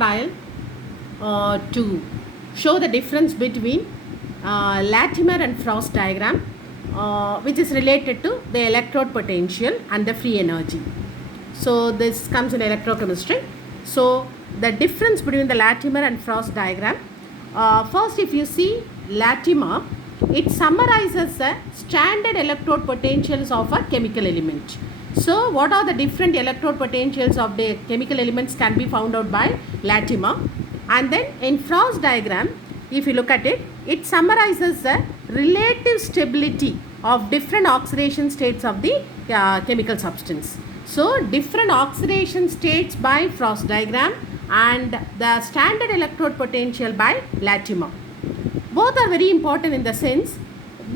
trial to show the difference between Latimer and Frost diagram, which is related to the electrode potential and the free energy. So this comes in electrochemistry. So the difference between the Latimer and Frost diagram, first if you see Latimer, it summarizes the standard electrode potentials of a chemical element. So what are the different electrode potentials of the chemical elements can be found out by Latimer. And then in Frost diagram, if you look at it, it summarizes the relative stability of different oxidation states of the chemical substance. So different oxidation states by Frost diagram and the standard electrode potential by Latimer. Both are very important in the sense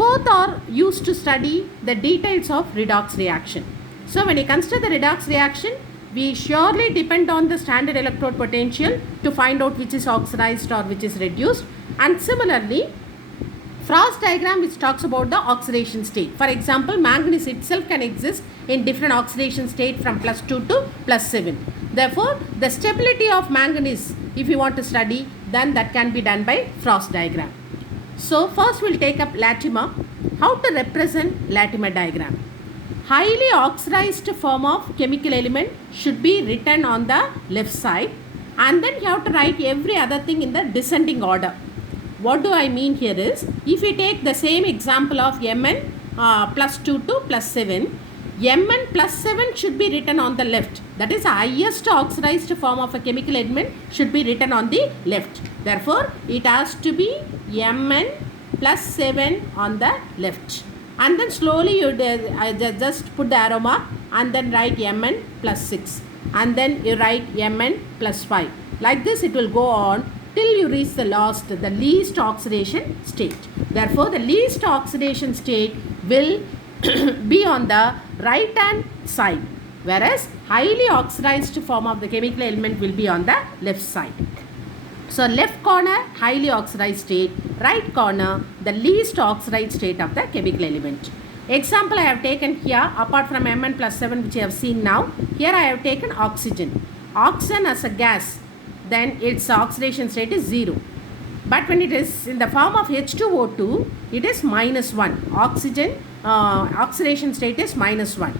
both are used to study the details of redox reaction. So when you consider the redox reaction, we surely depend on the standard electrode potential to find out which is oxidized or which is reduced. And similarly, Frost diagram which talks about the oxidation state. For example, manganese itself can exist in different oxidation state from +2 to +7. Therefore, the stability of manganese, if you want to study, then that can be done by Frost diagram. So first we'll take up Latimer. How to represent Latimer diagram? Highly oxidized form of chemical element should be written on the left side, and then you have to write every other thing in the descending order. What do I mean here is, if we take the same example of Mn +2 to +7, Mn +7 should be written on the left. That is, the highest oxidized form of a chemical element should be written on the left. Therefore, it has to be Mn +7 on the left. And then slowly you just put the arrow mark and then write Mn +6. And then you write Mn +5. Like this it will go on till you reach the least oxidation state. Therefore, the least oxidation state will be on the right hand side, whereas highly oxidized form of the chemical element will be on the left side. So left corner highly oxidized state, right corner the least oxidized state of the chemical element. Example I have taken here, apart from Mn +7 which you have seen now, here I have taken oxygen. Oxygen as a gas, then its oxidation state is 0. But when it is in the form of H2O2, it is -1. Oxygen oxidation state is -1.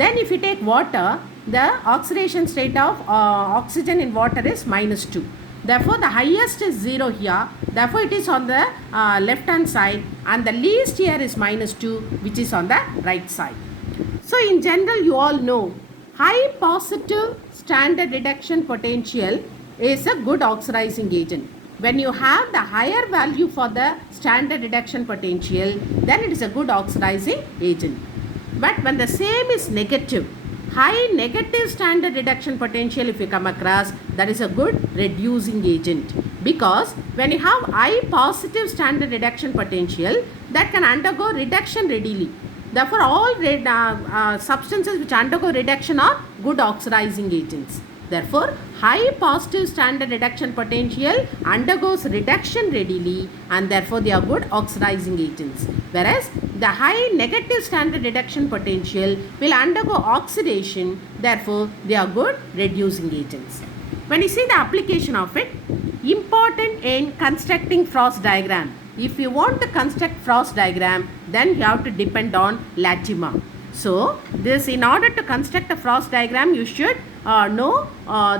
Then if you take water, the oxidation state of oxygen in water is -2. Therefore, the highest is 0 here. Therefore, it is on the left hand side, and the least here is -2, which is on the right side. So in general, you all know high positive standard reduction potential is a good oxidizing agent. When you have the higher value for the standard reduction potential, then it is a good oxidizing agent. But when the same is negative, high negative standard reduction potential if you come across, that is a good reducing agent. Because when you have high positive standard reduction potential, that can undergo reduction readily. Therefore, all substances which undergo reduction are good oxidizing agents. Therefore, high positive standard reduction potential undergoes reduction readily, and therefore they are good oxidizing agents. Whereas the high negative standard reduction potential will undergo oxidation, therefore they are good reducing agents. When you see the application of it, important in constructing Frost diagram. If you want to construct Frost diagram, then you have to depend on Latimer. So this, in order to construct a Frost diagram, you should know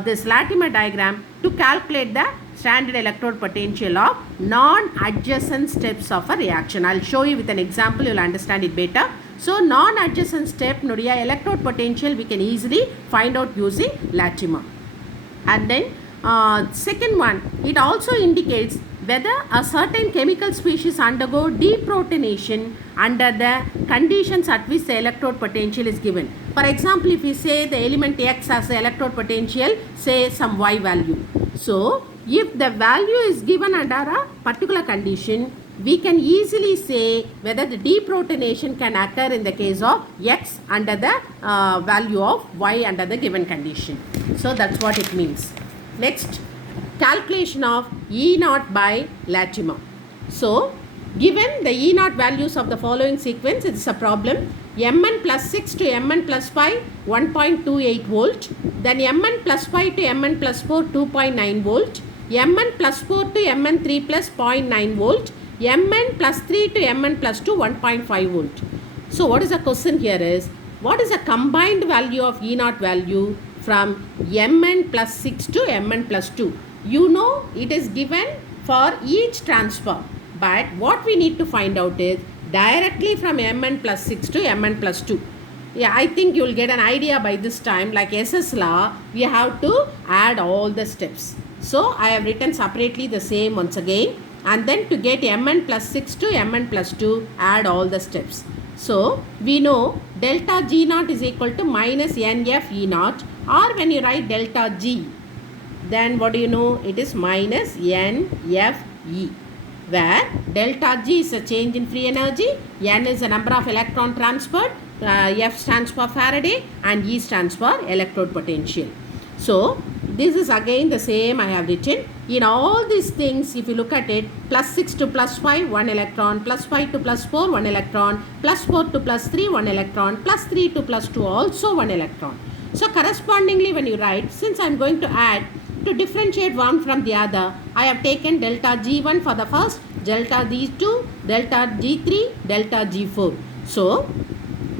this Latimer diagram to calculate the standard electrode potential of non-adjacent steps of a reaction. I will show you with an example, you will understand it better. So non-adjacent step nudiya electrode potential we can easily find out using Latimer. And then second one, it also indicates whether a certain chemical species undergo deprotonation under the conditions at which the electrode potential is given. For example, if we say the element X has the electrode potential, say some Y value. So, if the value is given under a particular condition, we can easily say whether the deprotonation can occur in the case of X under the value of Y under the given condition. So, that's what it means. Next, calculation of E0 by Latimer. So, given the E0 values of the following sequence, it is a problem. Mn plus 6 to Mn plus 5, 1.28 volt. Then Mn plus 5 to Mn plus 4, 2.9 volt. Mn plus 4 to Mn 3 plus 0.9 volt. Mn plus 3 to Mn plus 2, 1.5 volt. So what is the question here is, what is the combined value of E naught value from Mn plus 6 to Mn plus 2? You know it is given for each transfer, but what we need to find out is directly from Mn plus 6 to Mn plus 2. Yeah, I think you will get an idea by this time. Like SS law, we have to add all the steps. So I have written separately the same once again, and then to get Mn plus 6 to Mn plus 2, add all the steps. So we know delta G naught is equal to minus NF E naught, or when you write delta G, then what do you know? It is minus NFE, where delta G is a change in free energy, N is the number of electron transferred, F stands for Faraday, and E stands for electrode potential. So this is again the same I have written. In all these things, if you look at it, plus 6 to plus 5, 1 electron, plus 5 to plus 4, 1 electron, plus 4 to plus 3, 1 electron, plus 3 to plus 2, also 1 electron. So correspondingly when you write, since I am going to add, to differentiate one from the other, I have taken delta G1 for the first, delta G2, delta G3, delta G4. So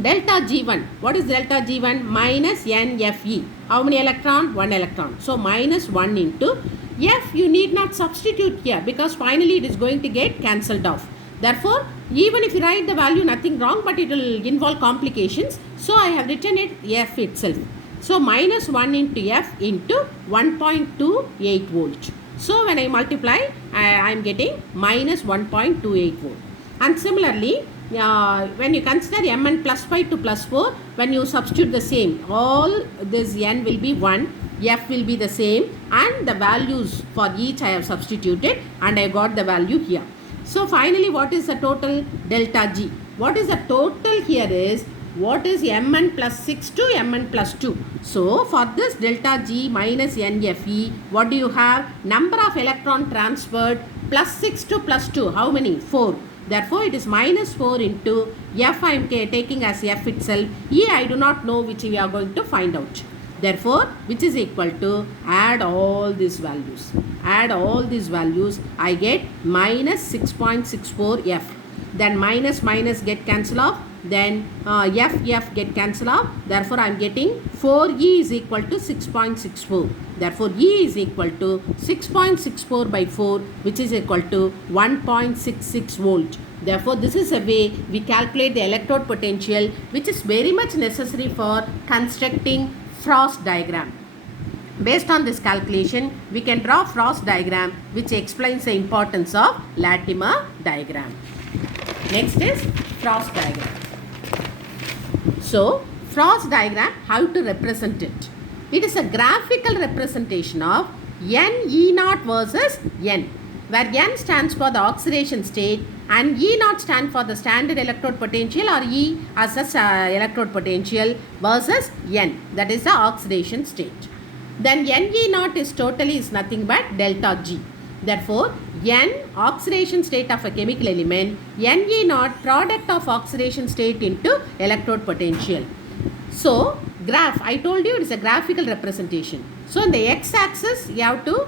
delta G1, what is delta G1? Minus NFE. How many electron? 1 electron. So minus 1 into F, you need not substitute here, because finally it is going to get cancelled off. Therefore, even if you write the value, nothing wrong, but it will involve complications. So I have written it F itself. So minus 1 into F into 1.28 volt. So when I multiply, I am getting minus 1.28 volt. And similarly, when you consider Mn plus 5 to plus 4, when you substitute the same, all this N will be 1, F will be the same, and the values for each I have substituted, and I got the value here. So finally, what is the total? Delta G. What is the total here is, what is Mn plus 6 to Mn plus 2? So for this delta G minus NFE, what do you have? Number of electron transferred plus 6 to plus 2. How many? 4. Therefore, it is minus 4 into F I am taking as F itself. E I do not know, which we are going to find out. Therefore, which is equal to, add all these values. Add all these values. I get minus 6.64 F. Then minus minus get cancel off. Then F get cancel off. Therefore, I am getting 4E is equal to 6.64. Therefore, E is equal to 6.64 by 4, which is equal to 1.66 volt. Therefore, this is a way we calculate the electrode potential, which is very much necessary for constructing Frost diagram. Based on this calculation, we can draw Frost diagram, which explains the importance of Latimer diagram. Next is Frost diagram. So, Frost diagram, how to represent it? It is a graphical representation of N E naught versus N, where N stands for the oxidation state and E naught stands for the standard electrode potential, or E as a electrode potential, versus N, that is the oxidation state. Then Ne naught is totally is nothing but delta G. Therefore, N oxidation state of a chemical element, Ne naught product of oxidation state into electrode potential. So, graph, I told you it is a graphical representation. So, in the x-axis, you have to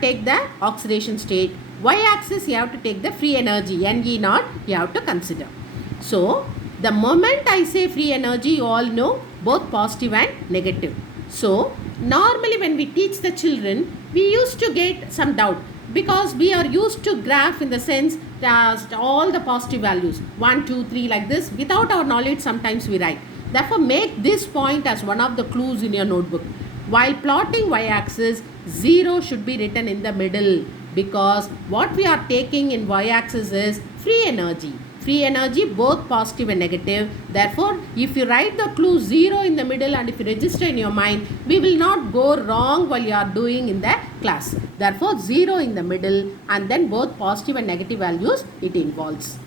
take the oxidation state. Y-axis, you have to take the free energy, Ne naught, you have to consider. So, the moment I say free energy, you all know both positive and negative. So, normally when we teach the children, we used to get some doubt, because we are used to graph in the sense that all the positive values, 1, 2, 3 like this. Without our knowledge, sometimes we write. Therefore, make this point as one of the clues in your notebook. While plotting y-axis, 0 should be written in the middle, because what we are taking in y-axis is free energy. Free energy, both positive and negative. Therefore, if you write the clue 0 in the middle and if you register in your mind, we will not go wrong while you are doing in the class. Therefore, 0 in the middle, and then both positive and negative values it involves.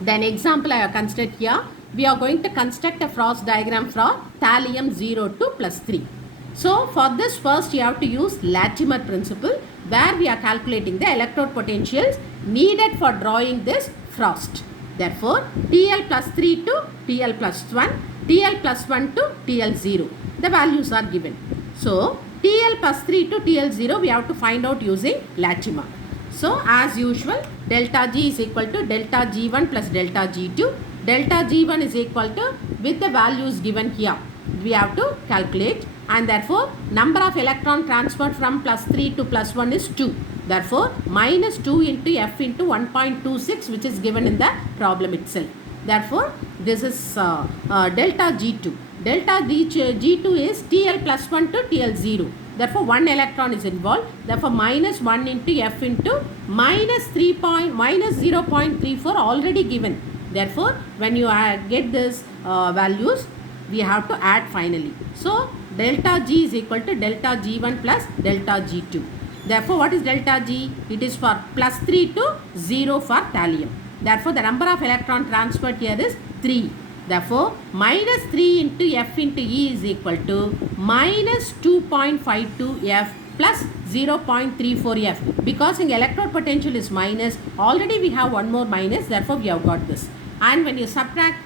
Then example I have considered here. We are going to construct a Frost diagram for thallium 0 to plus 3. So, for this first you have to use Latimer principle, where we are calculating the electrode potentials needed for drawing this Frost. Therefore, TL plus 3 to TL plus 1, TL plus 1 to TL0. The values are given. So, TL plus 3 to TL0 we have to find out using Latimer. So, as usual, delta G is equal to delta G1 plus delta G2. Delta G1 is equal to, with the values given here, we have to calculate, and therefore, number of electron transferred from plus 3 to plus 1 is 2. Therefore, minus 2 into F into 1.26, which is given in the problem itself. Therefore, this is delta G2. Delta G2 is TL plus 1 to TL0. Therefore, 1 electron is involved. Therefore, minus 1 into F into minus 0.34 already given. Therefore, when you get this values, we have to add finally. So, delta G is equal to delta G1 plus delta G2. Therefore, what is delta G? It is for plus 3 to 0 for thallium. Therefore, the number of electron transferred here is 3. Therefore, minus 3 into F into E is equal to minus 2.52 F plus 0.34 F. Because in electrode potential is minus, already we have one more minus, therefore we have got this. And when you subtract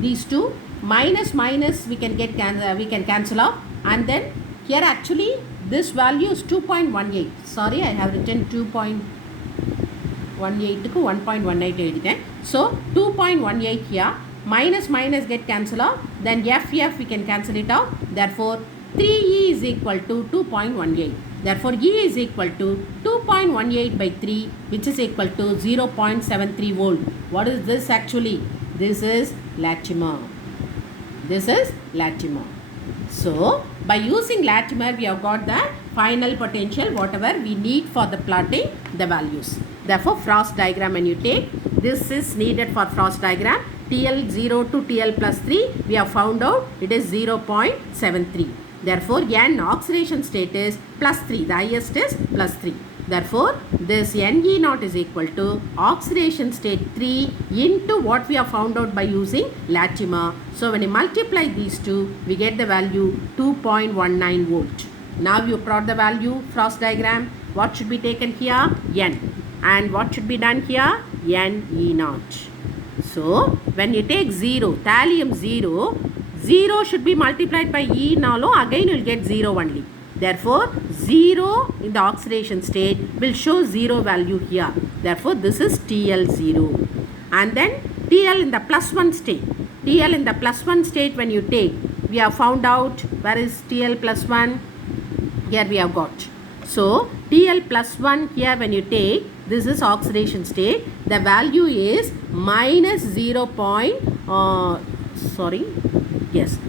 these two, minus we can cancel off, and then here actually this value is 2.18. Sorry, I have written 2.18 to 1.18. So 2.18 here, minus get cancel off, then F we can cancel it out. Therefore 3E is equal to 2.18. Therefore E is equal to 2.18 by 3, which is equal to 0.73 volt. What is this actually? This is Latimer. This is Latimer. So, by using Latimer, we have got the final potential, whatever we need for the plotting the values. Therefore, Frost diagram when you take, this is needed for Frost diagram. TL0 to TL plus 3, we have found out it is 0.73. Therefore, N oxidation state is plus 3, the highest is plus 3. Therefore, this Ne0 is equal to oxidation state 3 into what we have found out by using Latimer. So, when you multiply these two, we get the value 2.19 volt. Now, you plot the value, Frost diagram. What should be taken here? N. And what should be done here? Ne0. So, when you take 0, thallium 0, 0 should be multiplied by E now, again you will get 0 only. Therefore, 0 in the oxidation state will show 0 value here. Therefore, this is TL0. And then TL in the plus 1 state. TL in the plus 1 state when you take, we have found out where is TL plus 1. Here we have got. So, TL plus 1 here when you take, this is oxidation state. The value is minus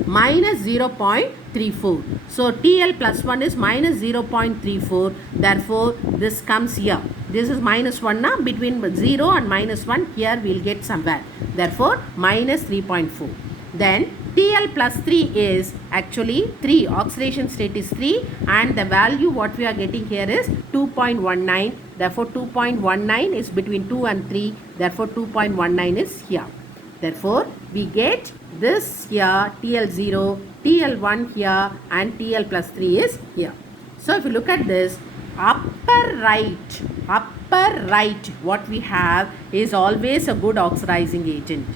minus 0.34. So, TL plus 1 is minus 0.34. Therefore, this comes here. This is minus 1 now. Between 0 and minus 1, here we will get somewhere. Therefore, minus 3.4. Then, TL plus 3 is actually 3. Oxidation state is 3. And the value what we are getting here is 2.19. Therefore, 2.19 is between 2 and 3. Therefore, 2.19 is here. Therefore, we get this here, TL0, TL1 here, and TL plus 3 is here. So, if you look at this, upper right, what we have is always a good oxidizing agent.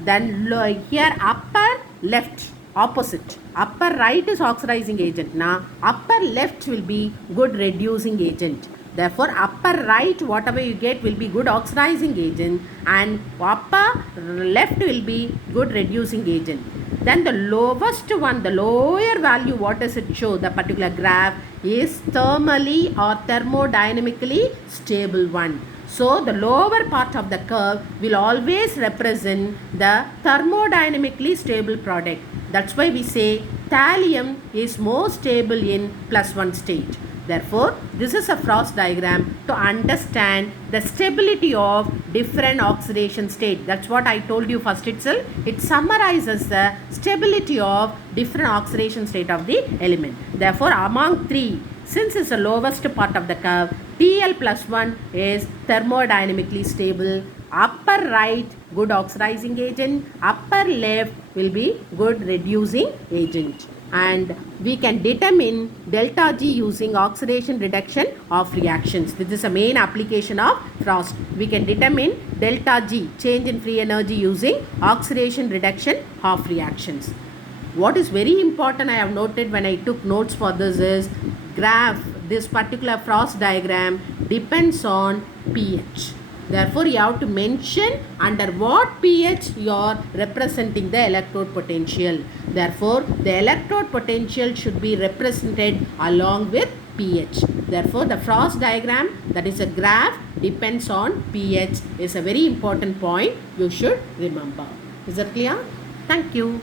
Then here upper left, opposite. Upper right is oxidizing agent. Now, upper left will be good reducing agent. Therefore, upper right, whatever you get will be good oxidizing agent, and upper left will be good reducing agent. Then the lowest one, the lower value, what does it show? The particular graph is thermally or thermodynamically stable one. So, the lower part of the curve will always represent the thermodynamically stable product. That's why we say thallium is more stable in plus 1 state. Therefore, this is a Frost diagram to understand the stability of different oxidation state. That's what I told you first itself. It summarizes the stability of different oxidation state of the element. Therefore, among three, since it's the lowest part of the curve, TL plus 1 is thermodynamically stable. Upper upper right good oxidizing agent, upper left will be good reducing agent. And we can determine delta G using oxidation reduction of reactions. This is a main application of Frost. We can determine delta G, change in free energy, using oxidation reduction of reactions. What is very important, I have noted when I took notes for this, is graph. This particular Frost diagram depends on pH. Therefore, you have to mention under what pH you are representing the electrode potential. Therefore, the electrode potential should be represented along with pH. Therefore, the Frost diagram, that is a graph, depends on pH, is a very important point you should remember. Is that clear? Thank you.